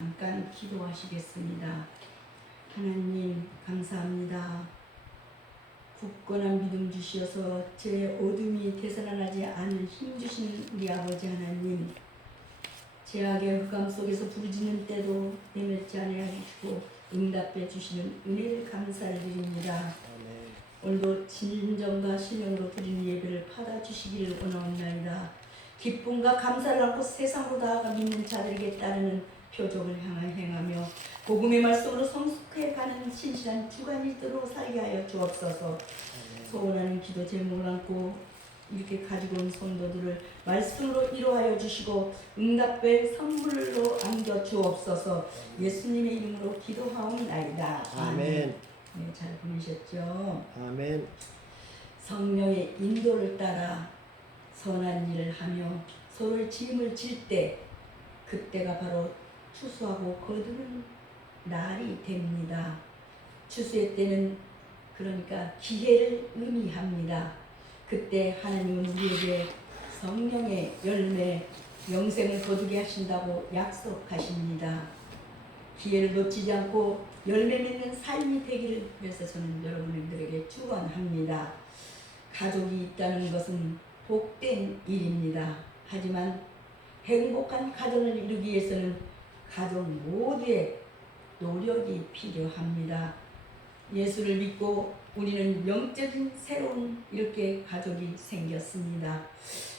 잠깐 기도하시겠습니다. 하나님 감사합니다. 굳건한 믿음 주시어서 제 어둠이 되살아나지 않은 힘 주신 우리 아버지 하나님, 죄악의 흑암 속에서 부르짖는 때도 내놓지 아니하시고 응답해 주시는 은혜를 감사를 드립니다. 오늘도 진정과 신령으로 드리는 예배를 받아주시기를 원하옵나이다. 기쁨과 감사를 안고 세상으로 나아가 믿는 자들에게 따르는 표적을 향하여 행하며 복음의 말씀으로 성숙해가는 신실한 주관이도록 살게 하여 주옵소서. 소원하는 기도 제목을 안고 이렇게 가지고 온 성도들을 말씀으로 위로하여 주시고 응답의 선물로 안겨 주옵소서. 예수님의 이름으로 기도하옵나이다. 아멘. 네, 잘 보내셨죠? 아멘. 성령의 인도를 따라 선한 일을 하며 서로의 짐을 질 때 그때가 바로 추수하고 거두는 날이 됩니다. 추수의 때는 그러니까 기회를 의미합니다. 그때 하나님은 우리에게 성령의 열매, 영생을 거두게 하신다고 약속하십니다. 기회를 놓치지 않고 열매 맺는 삶이 되기를 위해서 저는 여러분들에게 축원합니다. 가족이 있다는 것은 복된 일입니다. 하지만 행복한 가정을 이루기 위해서는 가족 모두의 노력이 필요합니다. 예수를 믿고 우리는 영적인 새로운 이렇게 가족이 생겼습니다.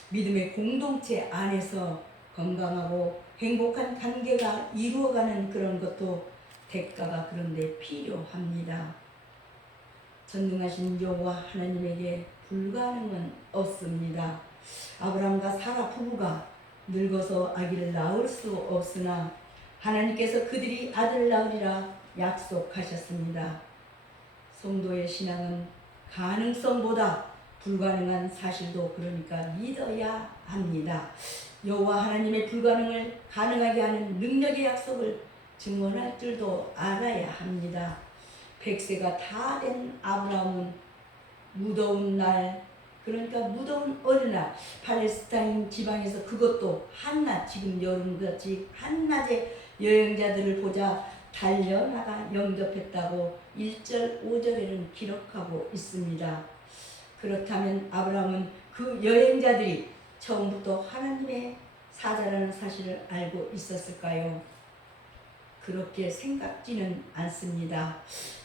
믿음의 공동체 안에서 건강하고 행복한 관계가 이루어가는 그런 것도 대가가 그런데 필요합니다. 전능하신 여호와 하나님에게 불가능은 없습니다. 아브라함과 사라 부부가 늙어서 아기를 낳을 수 없으나 하나님께서 그들이 아들을 낳으리라 약속하셨습니다. 성도의 신앙은 가능성보다 불가능한 사실도 그러니까 믿어야 합니다. 여호와 하나님의 불가능을 가능하게 하는 능력의 약속을 증언할 줄도 알아야 합니다. 100세가 다 된 아브라함은 무더운 날, 그러니까 무더운 어느 날 팔레스타인 지방에서 그것도 한낮, 지금 여름같이 한낮에 여행자들을 보자 달려나가 영접했다고 1절 5절에는 기록하고 있습니다. 그렇다면 아브라함은 그 여행자들이 처음부터 하나님의 사자라는 사실을 알고 있었을까요? 그렇게 생각지는 않습니다.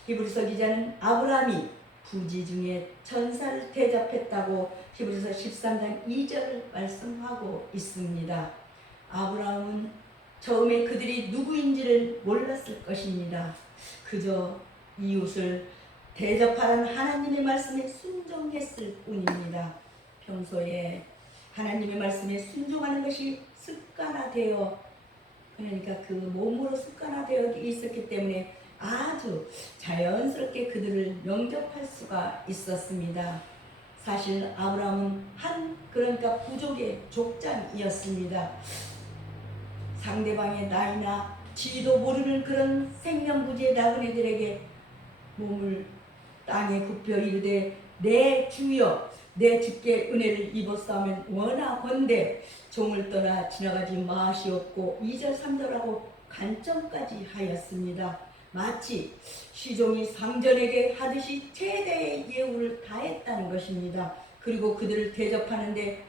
히브리서 기자는 아브라함이 부지 중에 천사를 대접했다고 히브리서 13장 2절을 말씀하고 있습니다. 아브라함은 처음에 그들이 누구인지를 몰랐을 것입니다. 그저 이웃을 대접하라는 하나님의 말씀에 순종했을 뿐입니다. 평소에 하나님의 말씀에 순종하는 것이 습관화되어, 그러니까 그 몸으로 습관화되어 있었기 때문에 아주 자연스럽게 그들을 영접할 수가 있었습니다. 사실 아브라함은 그러니까 부족의 족장이었습니다. 상대방의 나이나 지도 모르는 그런 생년부지의 나그네들에게 몸을 땅에 굽혀 이르되 내 주여 내 주께 은혜를 입었사오면 원하건대 종을 떠나 지나가지 마시옵고 2절 3절하고 간청까지 하였습니다. 마치 시종이 상전에게 하듯이 최대의 예우를 다했다는 것입니다. 그리고 그들을 대접하는데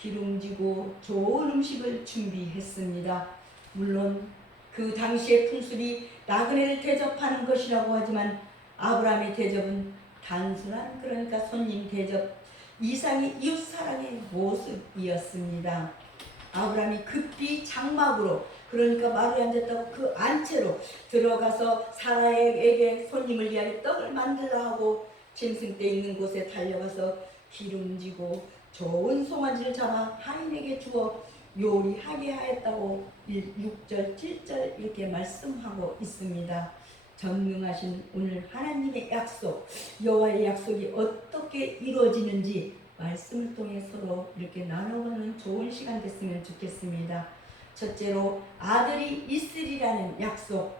기름지고 좋은 음식을 준비했습니다. 물론 그 당시의 풍습이 나그네를 대접하는 것이라고 하지만 아브라함의 대접은 단순한 그러니까 손님 대접 이상의 이웃사랑의 모습이었습니다. 아브라함이 급히 장막으로, 그러니까 마루에 앉았다고 그 안채로 들어가서 사라에게 손님을 위하여 떡을 만들라 하고 짐승 떼 있는 곳에 달려가서 기름지고 좋은 송아지를 잡아 하인에게 주어 요리하게 하였다고 6절 7절 이렇게 말씀하고 있습니다. 전능하신 오늘 하나님의 약속, 여호와의 약속이 어떻게 이루어지는지 말씀을 통해 서로 이렇게 나눠보는 좋은 시간 됐으면 좋겠습니다. 첫째로 아들이 있으리라는 약속.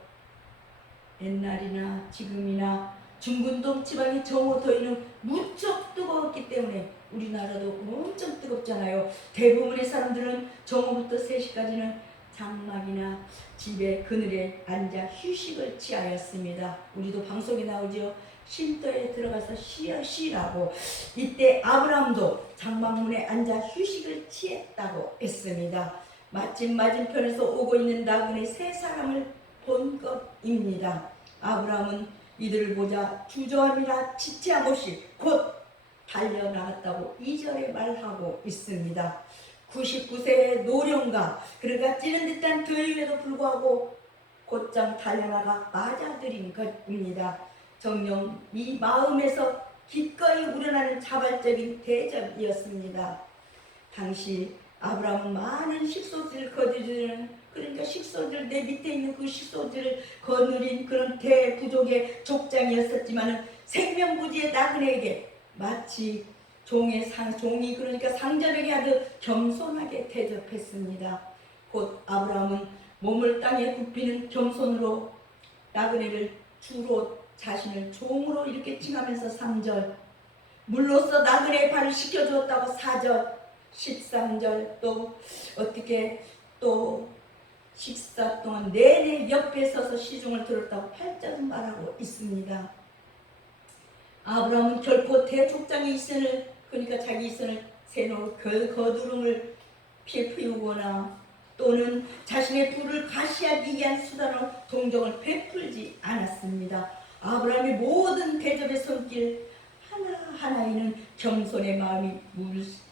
옛날이나 지금이나 중근동 지방의 정오 더위는 무척 뜨거웠기 때문에 우리나라도 엄청 뜨겁잖아요. 대부분의 사람들은 정오부터 3시까지는 장막이나 집에 그늘에 앉아 휴식을 취하였습니다. 우리도 방송에 나오죠. 쉼터에 들어가서 쉬라고. 이때 아브라함도 장막문에 앉아 휴식을 취했다고 했습니다. 마침 맞은편에서 오고 있는 나그네 세 사람을 본 것입니다. 아브라함은 이들을 보자 주저함이나 지체함 없이 곧 달려나갔다고 2절에 말하고 있습니다. 99세의 노령과 그러니까 찌른 듯한 더위에도 불구하고 곧장 달려나가 맞아들인 것입니다. 정녕 이 마음에서 기꺼이 우러나는 자발적인 대접이었습니다. 당시 아브라함은 많은 식소지를 거두는, 그러니까 식소지를, 내 밑에 있는 그 식소지를 거느린 그런 대부족의 족장이었었지만 생명부지의 나그네에게 마치 종이 그러니까 상전에게 하듯 겸손하게 대접했습니다. 곧 아브라함은 몸을 땅에 굽히는 겸손으로 나그네를 주로 자신을 종으로 이렇게 칭하면서 3절, 물로써 나그네의 발을 씻겨주었다고 4절, 13절, 또 어떻게 또 식사 동안 내내 옆에 서서 시중을 들었다고 8절은 말하고 있습니다. 아브라함은 결코 대족장의 이선을, 그러니까 자기 이선을 세놓은 거두름을 피우거나 또는 자신의 부를 가시하기 위한 수단으로 동정을 베풀지 않았습니다. 아브라함의 모든 대접의 손길 하나하나에는 겸손의 마음이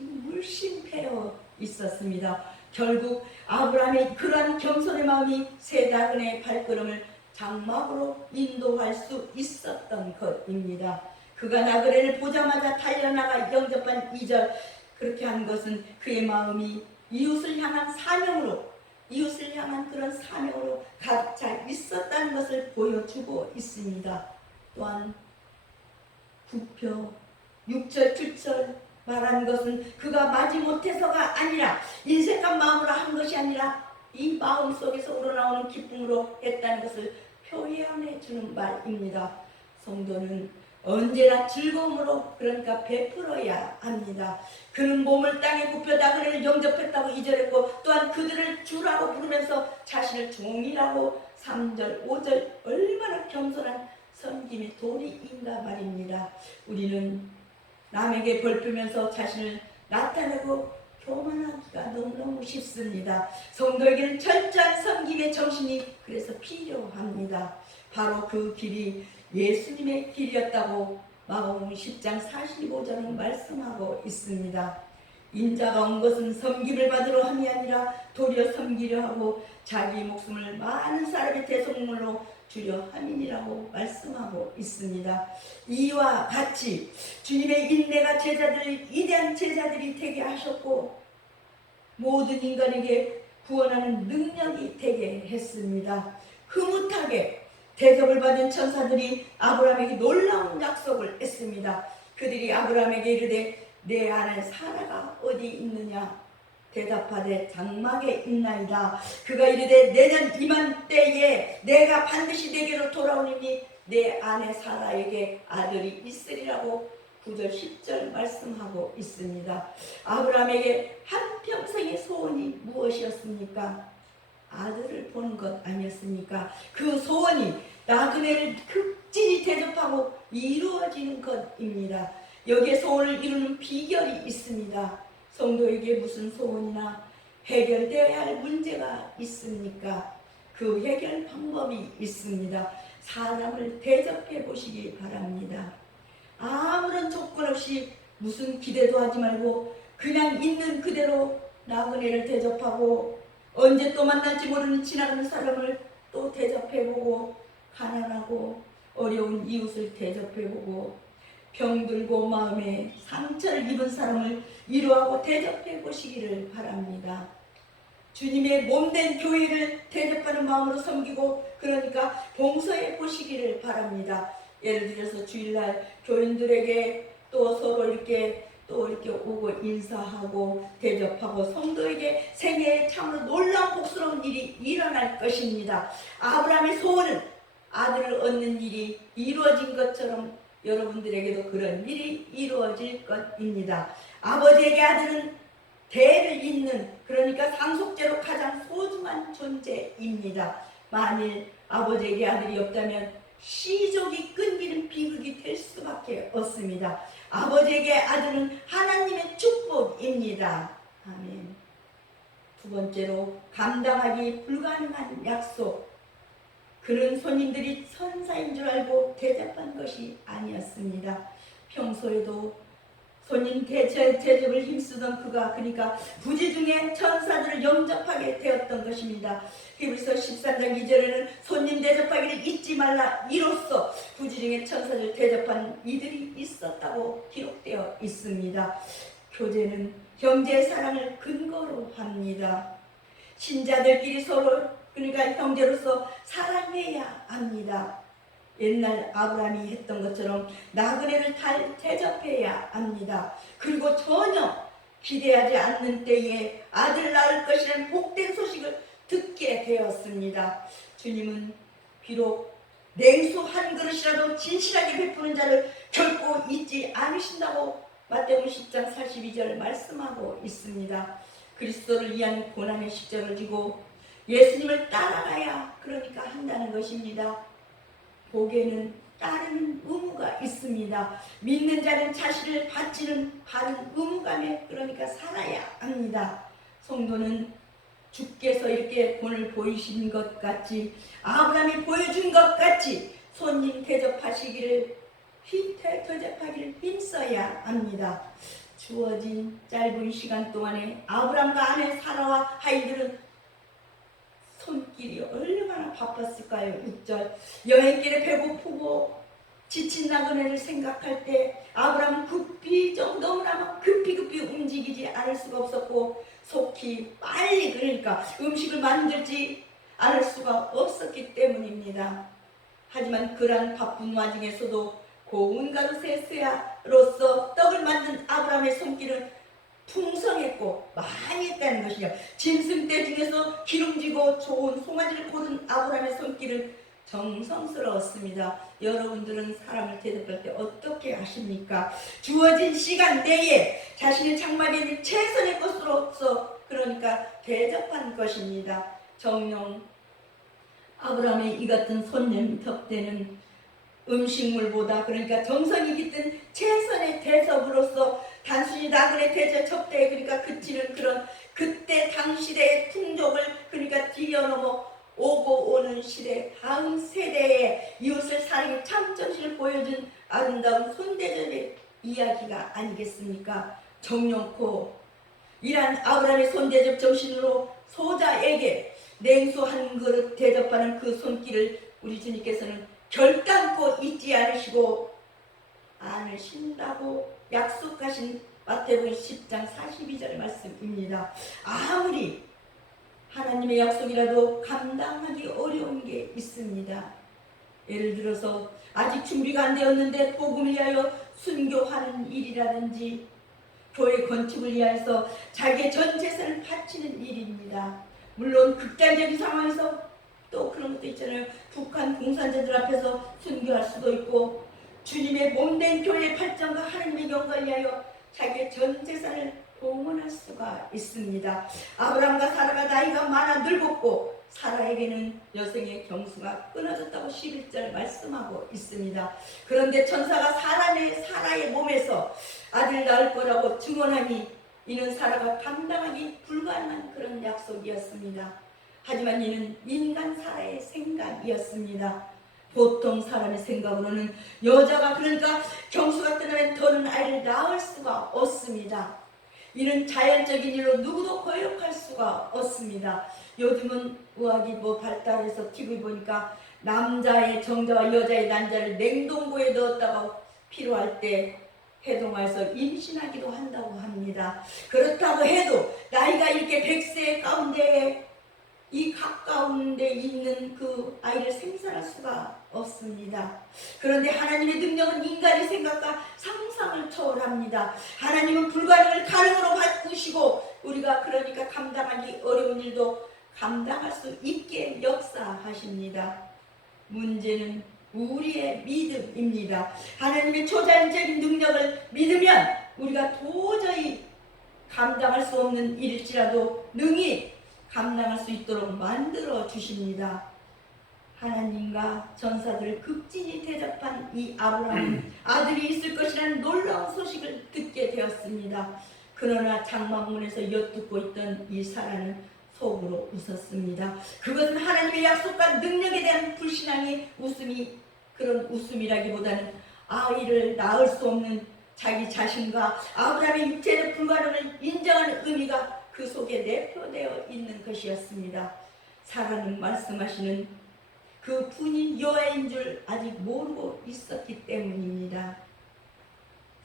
물심패어 있었습니다. 결국 아브라함의 그러한 겸손의 마음이 세 나그네의 발걸음을 장막으로 인도할 수 있었던 것입니다. 그가 나그네를 보자마자 달려나가 영접한 2절, 그렇게 한 것은 그의 마음이 이웃을 향한 그런 사명으로 가득 차 있었다는 것을 보여주고 있습니다. 또한 9표 6절 7절 말한 것은 그가 마지못해서가 아니라 인색한 마음으로 한 것이 아니라 이 마음 속에서 우러나오는 기쁨으로 했다는 것을 표현해 주는 말입니다. 성도는 언제나 즐거움으로, 그러니까 베풀어야 합니다. 그는 몸을 땅에 굽혀 나그네를 영접했다고 2절했고 또한 그들을 주라고 부르면서 자신을 종이라고 3절 5절 얼마나 겸손한 섬김의 도리인가 말입니다. 우리는 남에게 벌프면서 자신을 나타내고 교만하기가 너무너무 쉽습니다. 성도에게는 철저한 섬김의 정신이 그래서 필요합니다. 바로 그 길이 예수님의 길이었다고 마가복음 10장 45절은 말씀하고 있습니다. 인자가 온 것은 섬김을 받으러 함이 아니라 도리어 섬기려 하고 자기 목숨을 많은 사람의 대속물로 주려 함이니라고 말씀하고 있습니다. 이와 같이 주님의 인내가 위대한 제자들이 되게 하셨고 모든 인간에게 구원하는 능력이 되게 했습니다. 흐뭇하게 대접을 받은 천사들이 아브라함에게 놀라운 약속을 했습니다. 그들이 아브라함에게 이르되 내 아내 사라가 어디 있느냐? 대답하되 장막에 있나이다. 그가 이르되 내년 이맘때에 내가 반드시 내게로 돌아오리니 내 아내 사라에게 아들이 있으리라고 9절 10절 말씀하고 있습니다. 아브라함에게 한평생의 소원이 무엇이었습니까? 아들을 보는 것 아니었습니까? 그 소원이 나그네를 극진히 대접하고 이루어지는 것입니다. 여기에 소원을 이루는 비결이 있습니다. 성도에게 무슨 소원이나 해결되어야 할 문제가 있습니까? 그 해결 방법이 있습니다. 사람을 대접해 보시기 바랍니다. 아무런 조건 없이 무슨 기대도 하지 말고 그냥 있는 그대로 나그네를 대접하고 언제 또 만날지 모르는 지나가는 사람을 또 대접해보고 가난하고 어려운 이웃을 대접해보고 병들고 마음에 상처를 입은 사람을 위로하고 대접해 보시기를 바랍니다. 주님의 몸된 교회를 대접하는 마음으로 섬기고 그러니까 봉사해 보시기를 바랍니다. 예를 들어서 주일날 교인들에게 또 서로 이렇게 오고 인사하고 대접하고 성도에게 생애에 참으로 놀라운 복스러운 일이 일어날 것입니다. 아브라함의 소원은 아들을 얻는 일이 이루어진 것처럼 여러분들에게도 그런 일이 이루어질 것입니다. 아버지에게 아들은 대를 잇는, 그러니까 상속제로 가장 소중한 존재입니다. 만일 아버지에게 아들이 없다면 시족이 끊기는 비극이 될 수밖에 없습니다. 아버지에게 아들은 하나님의 축복입니다. 아멘. 두 번째로, 감당하기 불가능한 약속. 그는 손님들이 천사인 줄 알고 대접한 것이 아니었습니다. 평소에도 손님 대접을 힘쓰던 그가, 그러니까 부지 중에 천사들을 영접하게 되었던 것입니다. 히브리서 13장 2절에는 손님 대접하기를 잊지 말라, 이로써 부지 중에 천사들을 대접한 이들이 있었다고 기록되어 있습니다. 교제는 형제의 사랑을 근거로 합니다. 신자들끼리 서로, 그러니까 형제로서 사랑해야 합니다. 옛날 아브라함이 했던 것처럼 나그네를 대접해야 합니다. 그리고 전혀 기대하지 않는 때에 아들 낳을 것이라는 복된 소식을 듣게 되었습니다. 주님은 비록 냉수 한 그릇이라도 진실하게 베푸는 자를 결코 잊지 않으신다고 마태복음 10장 42절 말씀하고 있습니다. 그리스도를 위한 고난의 십자가를 지고 예수님을 따라가야 그러니까 한다는 것입니다. 복에는 따르는 의무가 있습니다. 믿는 자는 자신을 바치는 바른 의무감에 그러니까 살아야 합니다. 성도는 주께서 이렇게 본을 보이신 것 같이, 아브라함이 보여준 것 같이 손님 대접하기를 힘써야 합니다. 주어진 짧은 시간 동안에 아브라함과 아내 사라와 아이들은 손길이 얼마나 바빴을까요? 6절, 여행길에 배고프고 지친 나그네를 생각할 때 아브라함은 너무나 급히 움직이지 않을 수가 없었고 속히 빨리, 그러니까 음식을 만들지 않을 수가 없었기 때문입니다. 하지만 그러한 바쁜 와중에서도 고운 가루새 쇠야로서 떡을 만든 아브라함의 손길은 풍성했고 많이 했다는 것이죠. 짐승떼 중에서 기름지고 좋은 송아지를 고른 아브라함의 손길은 정성스러웠습니다. 여러분들은 사람을 대접할 때 어떻게 하십니까? 주어진 시간 내에 자신의 장막에 있는 최선의 것으로서 그러니까 대접한 것입니다. 정녕 아브라함의 이 같은 손님 덕대는 음식물보다 그러니까 정성이 깃든 최선의 대접으로서 단순히 나그네 대접 접대에 그러니까 그치는 그런 그때 당시대의 풍족을 그러니까 뛰어넘어 오고 오는 시대 다음 세대의 이웃을 사랑의 참 정신을 보여준 아름다운 손대접의 이야기가 아니겠습니까? 정령코 이란 아브라함의 손대접 정신으로 소자에게 냉수 한 그릇 대접하는 그 손길을 우리 주님께서는 결단코 잊지 않으신다고 약속하신 마태복음 10장 42절 말씀입니다. 아무리 하나님의 약속이라도 감당하기 어려운 게 있습니다. 예를 들어서 아직 준비가 안 되었는데 복음을 위하여 순교하는 일이라든지 교회 건축을 위해서 자기의 전 재산을 바치는 일입니다. 물론 극단적인 상황에서 또 그런 것도 있잖아요. 북한 공산자들 앞에서 순교할 수도 있고 주님의 몸된 교회의 발전과 하나님의 영광을 위하여 자기의 전 재산을 봉헌할 수가 있습니다. 아브라함과 사라가 나이가 많아 늙었고 사라에게는 여성의 경수가 끊어졌다고 11절 말씀하고 있습니다. 그런데 천사가 사라의 몸에서 아들 낳을 거라고 증언하니 이는 사라가 감당하기 불가능한 그런 약속이었습니다. 하지만 이는 인간 사라의 생각이었습니다. 보통 사람의 생각으로는 여자가 그러니까 경수가 끝나면 더는 아이를 낳을 수가 없습니다. 이는 자연적인 일로 누구도 거역할 수가 없습니다. 요즘은 의학이 발달해서 TV 보니까 남자의 정자와 여자의 난자를 냉동고에 넣었다가 필요할 때 해동해서 임신하기도 한다고 합니다. 그렇다고 해도 나이가 이렇게 100세 가운데 이 가까운 데 있는 그 아이를 생산할 수가 없습니다. 그런데 하나님의 능력은 인간의 생각과 상상을 초월합니다. 하나님은 불가능을 가능으로 바꾸시고 우리가 그러니까 감당하기 어려운 일도 감당할 수 있게 역사하십니다. 문제는 우리의 믿음입니다. 하나님의 초자연적인 능력을 믿으면 우리가 도저히 감당할 수 없는 일일지라도 능히 감당할 수 있도록 만들어 주십니다. 하나님과 전사들 극진히 대접한 이 아브라함은 아들이 있을 것이라는 놀라운 소식을 듣게 되었습니다. 그러나 장막문에서 엿듣고 있던 이 사라는 속으로 웃었습니다. 그것은 하나님의 약속과 능력에 대한 불신앙의 웃음이, 그런 웃음이라기보다는 아이를 낳을 수 없는 자기 자신과 아브라함의 육체의 불가능을 인정하는 의미가 그 속에 내포되어 있는 것이었습니다. 사라는 말씀하시는 그 분이 여호와인 줄 아직 모르고 있었기 때문입니다.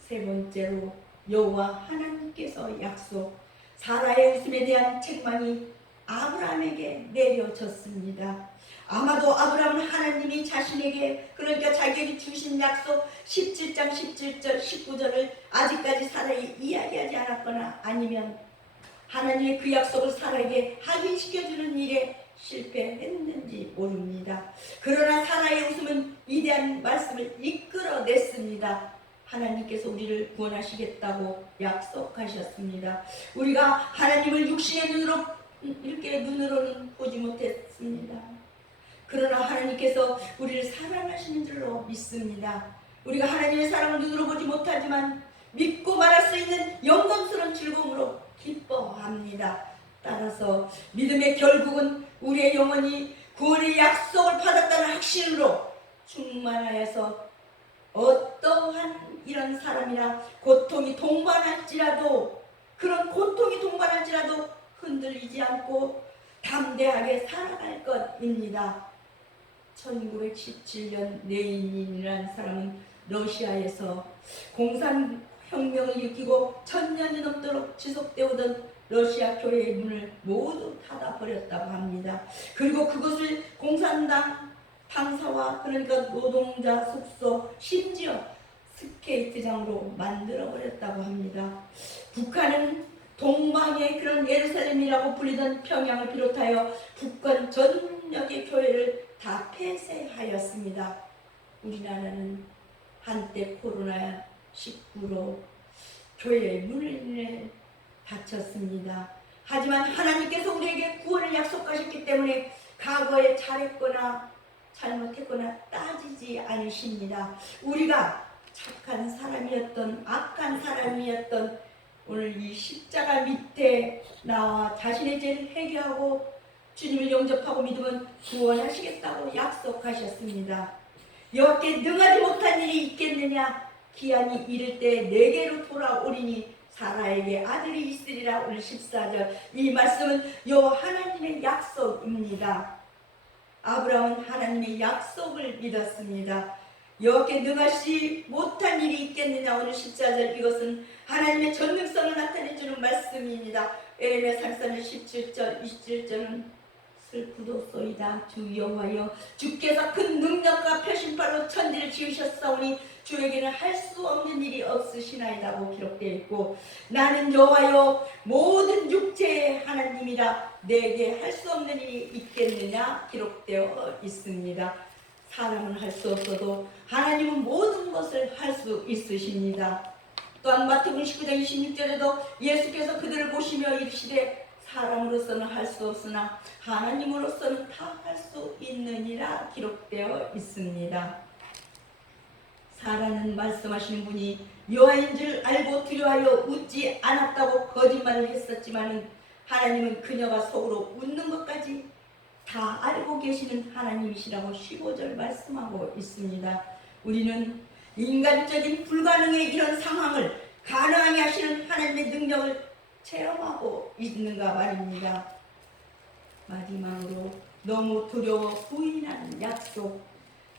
세 번째로 여호와 하나님께서 약속, 사라의 웃음에 대한 책망이 아브라함에게 내려졌습니다. 아마도 아브라함은 하나님이 자신에게, 그러니까 자기에게 주신 약속 17장 17절 19절을 아직까지 사라에게 이야기하지 않았거나 아니면 하나님의 그 약속을 사라에게 확인시켜주는 일에 실패했는지 모릅니다. 그러나 사라의 웃음은 위대한 말씀을 이끌어냈습니다. 하나님께서 우리를 구원하시겠다고 약속하셨습니다. 우리가 하나님을 육신의 눈으로 이렇게 눈으로는 보지 못했습니다. 그러나 하나님께서 우리를 사랑하시는 줄로 믿습니다. 우리가 하나님의 사랑을 눈으로 보지 못하지만 믿고 말할 수 있는 영광스러운 즐거움으로 기뻐합니다. 따라서 믿음의 결국은 우리의 영혼이 구원의 약속을 받았다는 확신으로 충만하여서 어떠한 이런 사람이나 고통이 동반할지라도, 그런 고통이 동반할지라도 흔들리지 않고 담대하게 살아갈 것입니다. 1917년 레닌이라는 사람은 러시아에서 공산혁명을 일으키고 1000년이 넘도록 지속되어오던 러시아 교회의 문을 모두 닫아버렸다고 합니다. 그리고 그것을 공산당 당사와, 그러니까 노동자 숙소, 심지어 스케이트장으로 만들어버렸다고 합니다. 북한은 동방의 그런 예루살렘이라고 불리던 평양을 비롯하여 북한 전역의 교회를 다 폐쇄하였습니다. 우리나라는 한때 코로나19로 교회의 문을 닫혔습니다. 하지만 하나님께서 우리에게 구원을 약속하셨기 때문에 과거에 잘했거나 잘못했거나 따지지 않으십니다. 우리가 착한 사람이었던 악한 사람이었던 오늘 이 십자가 밑에 나와 자신의 죄를 회개하고 주님을 영접하고 믿으면 구원하시겠다고 약속하셨습니다. 여호와께 능하지 못한 일이 있겠느냐? 기한이 이를 때 내게로 돌아오리니 사라에게 아들이 있으리라. 오늘 14절 이 말씀은 여호와 하나님의 약속입니다. 아브라함은 하나님의 약속을 믿었습니다. 여호와께 능하시 못한 일이 있겠느냐. 오늘 14절 이것은 하나님의 전능성을 나타내주는 말씀입니다. 에레미야 33장 17절 27절은 슬프도소이다. 주 여호와여, 주께서 큰 능력과 표심발로 천지를 지으셨사오니 주에게는 할 수 없는 일이 없으시나이다고 기록되어 있고, 나는 여호와여 모든 육체의 하나님이라 내게 할 수 없는 일이 있겠느냐 기록되어 있습니다. 사람은 할 수 없어도 하나님은 모든 것을 할 수 있으십니다. 또한 마태복음 19장 26절에도 예수께서 그들을 보시며 이르시되 사람으로서는 할 수 없으나 하나님으로서는 다 할 수 있느니라 기록되어 있습니다. 사라는 말씀하시는 분이 여호와인 줄 알고 두려워하여 웃지 않았다고 거짓말을 했었지만 하나님은 그녀가 속으로 웃는 것까지 다 알고 계시는 하나님이시라고 15절 말씀하고 있습니다. 우리는 인간적인 불가능의 이런 상황을 가능하게 하시는 하나님의 능력을 체험하고 있는가 말입니다. 마지막으로 너무 두려워 부인하는 약속.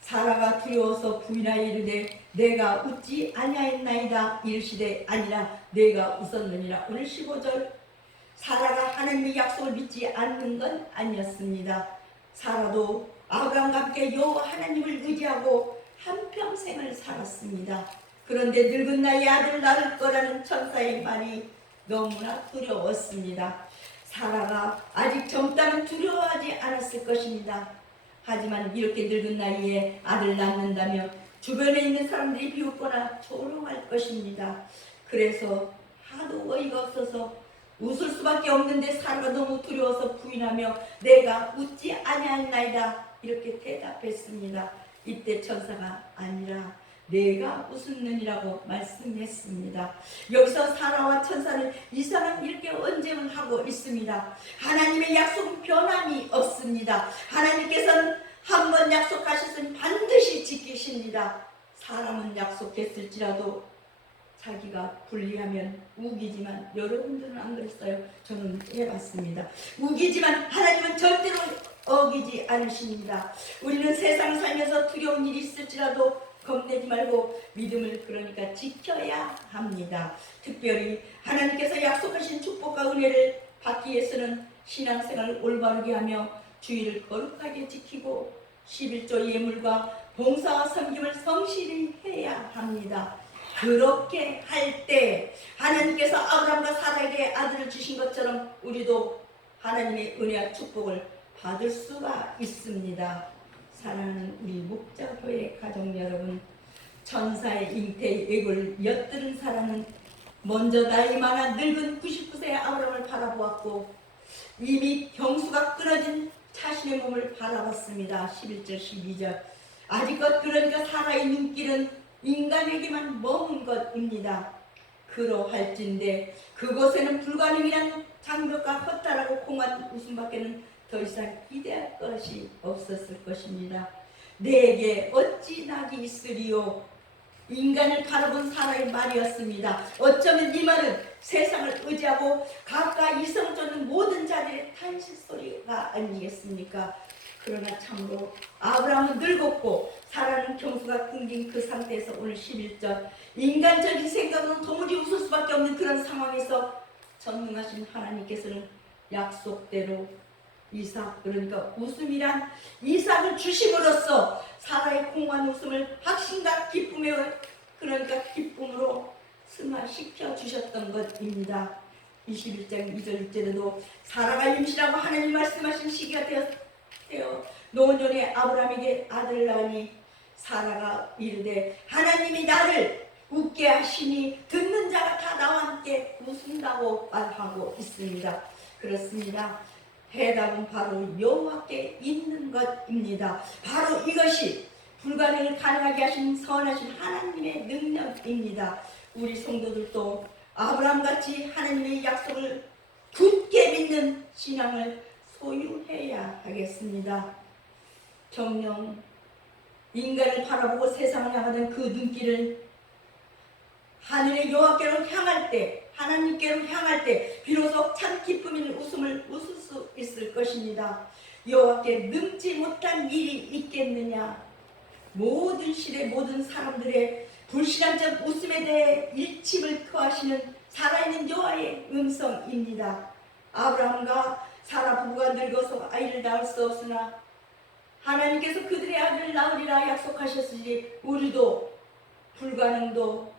사라가 두려워서 부인하여 이르되 내가 웃지 아니하였나이다 이르시되 아니라 내가 웃었느니라. 오늘 15절 사라가 하나님의 약속을 믿지 않는 건 아니었습니다. 사라도 아브라함과 함께 여호와 하나님을 의지하고 한평생을 살았습니다. 그런데 늙은 나이에 아들을 낳을 거라는 천사의 말이 너무나 두려웠습니다. 사라가 아직 젊다면 두려워하지 않았을 것입니다. 하지만 이렇게 늙은 나이에 아들 낳는다며 주변에 있는 사람들이 비웃거나 조롱할 것입니다. 그래서 하도 어이가 없어서 웃을 수밖에 없는데 사라가 너무 두려워서 부인하며 내가 웃지 아니하나이다 이렇게 대답했습니다. 이때 천사가 아니라 내가 웃었느니라고 말씀했습니다. 여기서 사라와 천사는 이상한 이렇게 언쟁을 하고 있습니다. 하나님의 약속은 변함이 없습니다. 하나님께서는 한 번 약속하셨으니 반드시 지키십니다. 사람은 약속했을지라도 자기가 불리하면 우기지만, 여러분들은 안 그랬어요? 저는 해봤습니다. 우기지만 하나님은 절대로 어기지 않으십니다. 우리는 세상 살면서 두려운 일이 있을지라도 겁내지 말고 믿음을 그러니까 지켜야 합니다. 특별히 하나님께서 약속하신 축복과 은혜를 받기 위해서는 신앙생활을 올바르게 하며 주의를 거룩하게 지키고 11조 예물과 봉사와 섬김을 성실히 해야 합니다. 그렇게 할 때 하나님께서 아브라함과 사라에게 아들을 주신 것처럼 우리도 하나님의 은혜와 축복을 받을 수가 있습니다. 사랑하는 우리 목자교회 가족 여러분, 천사의 잉태의 예고를 엿들은 사라는 먼저 나이 많아 늙은 99세의 아브라함을 바라보았고 이미 경수가 끊어진 자신의 몸을 바라봤습니다. 11절 12절 아직껏 그러니까 사라의 눈길은 인간에게만 머문 것입니다. 그러할진데 그곳에는 불가능이란 장벽과 허탈하고 공한 웃음밖에는 더 이상 기대할 것이 없었을 것입니다. 내게 어찌 낙이 있으리요? 인간을 바라본 사라의 말이었습니다. 어쩌면 이 말은 세상을 의지하고 가까이 이성을 쫓는 모든 자들의 탄식 소리가 아니겠습니까? 그러나 참으로 아브라함은 늙었고 사라는 경수가 끊긴 그 상태에서 오늘 11절 인간적인 생각으로 도무지 웃을 수밖에 없는 그런 상황에서 전능하신 하나님께서는 약속대로 이삭, 그러니까 웃음이란 이삭을 주심으로써 사라의 공허한 웃음을 확신과 기쁨에, 그러니까 기쁨으로 승화시켜 주셨던 것입니다. 21장 2절 6절에도 사라가 임신하고 하나님 말씀하신 시기가 되어 노년의 아브라함에게 아들을 낳으니 사라가 이르되 하나님이 나를 웃게 하시니 듣는 자가 다 나와 함께 웃는다고 말하고 있습니다. 그렇습니다. 해답은 바로 여호와께 있는 것입니다. 바로 이것이 불가능을 가능하게 하신 선하신 하나님의 능력입니다. 우리 성도들도 아브라함같이 하나님의 약속을 굳게 믿는 신앙을 소유해야 하겠습니다. 정녕 인간을 바라보고 세상을 향하는 그 눈길을 하늘의 여호와께로 향할 때, 하나님께로 향할 때 비로소 참 기쁨 있는 웃음을 웃을 수 있을 것입니다. 여호와께 능지 못한 일이 있겠느냐? 모든 시대 모든 사람들의 불신앙적 웃음에 대해 일침을 토하시는 살아있는 여호와의 음성입니다. 아브라함과 사라 부부가 늙어서 아이를 낳을 수 없으나 하나님께서 그들의 아들을 낳으리라 약속하셨으니 우리도 불가능도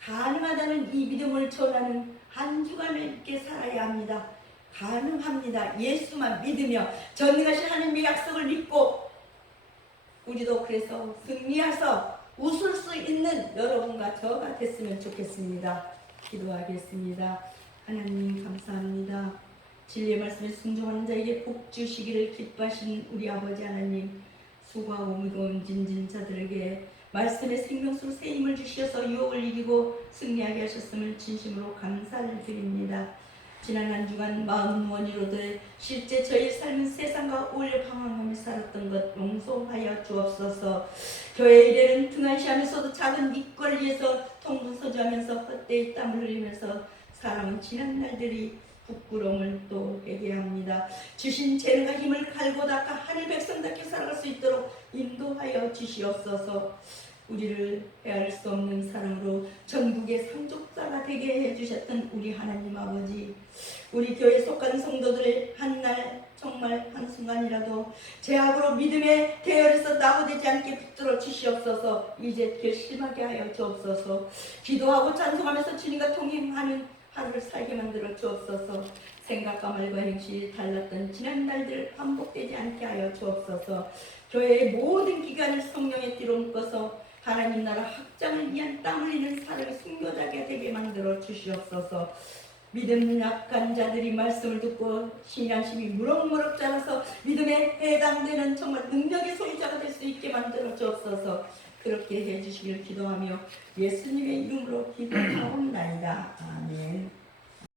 가능하다는 이 믿음을 전하는 한 주간을 있게 살아야 합니다. 가능합니다. 예수만 믿으며 전능하신 하나님의 약속을 믿고 우리도 그래서 승리해서 웃을 수 있는 여러분과 저가 됐으면 좋겠습니다. 기도하겠습니다. 하나님 감사합니다. 진리의 말씀에 순종하는 자에게 복 주시기를 기뻐하신 우리 아버지 하나님, 수고하고 무거운 짐진 자들에게 말씀의 생명수 새 힘을 주셔서 유혹을 이기고 승리하게 하셨음을 진심으로 감사를 드립니다. 지난 한 주간 마음 원이로되 실제 저희 삶은 세상과 오래 방황하며 살았던 것 용서하여 주옵소서. 교회 일에는 등한시하면서도 작은 이권을 위해서 통분서주하면서 헛되이 땀을 흘리면서 사람은 지난 날들이 부끄러움을 또 회개합니다. 주신 재능과 힘을 갈고 닦아 하늘 백성답게 살아갈 수 있도록 인도하여 주시옵소서. 우리를 헤아릴 수 없는 사랑으로 전국의 상속자가 되게 해주셨던 우리 하나님 아버지, 우리 교회에 속한 성도들의 한날 정말 한순간이라도 죄악으로 믿음의 대열에서 낙오되지 않게 붙들어 주시옵소서. 이제 결심하게 하여 주옵소서. 기도하고 찬송하면서 주님과 동행하는 하루를 살게 만들어 주옵소서. 생각과 말과 행실이 달랐던 지난 날들 반복되지 않게 하여 주옵소서. 교회의 모든 기관을 성령의 띠로 묶어서 하나님 나라 확장을 위한 땀 흘리는 사랑의 순교자가 되게 만들어 주시옵소서. 믿음 약한 자들이 말씀을 듣고 신앙심이 무럭무럭 자라서 믿음에 해당되는 정말 능력의 소유자가 될 수 있게 만들어 주옵소서. 그렇게 해주시길 기도하며 예수님의 이름으로 기도합니다.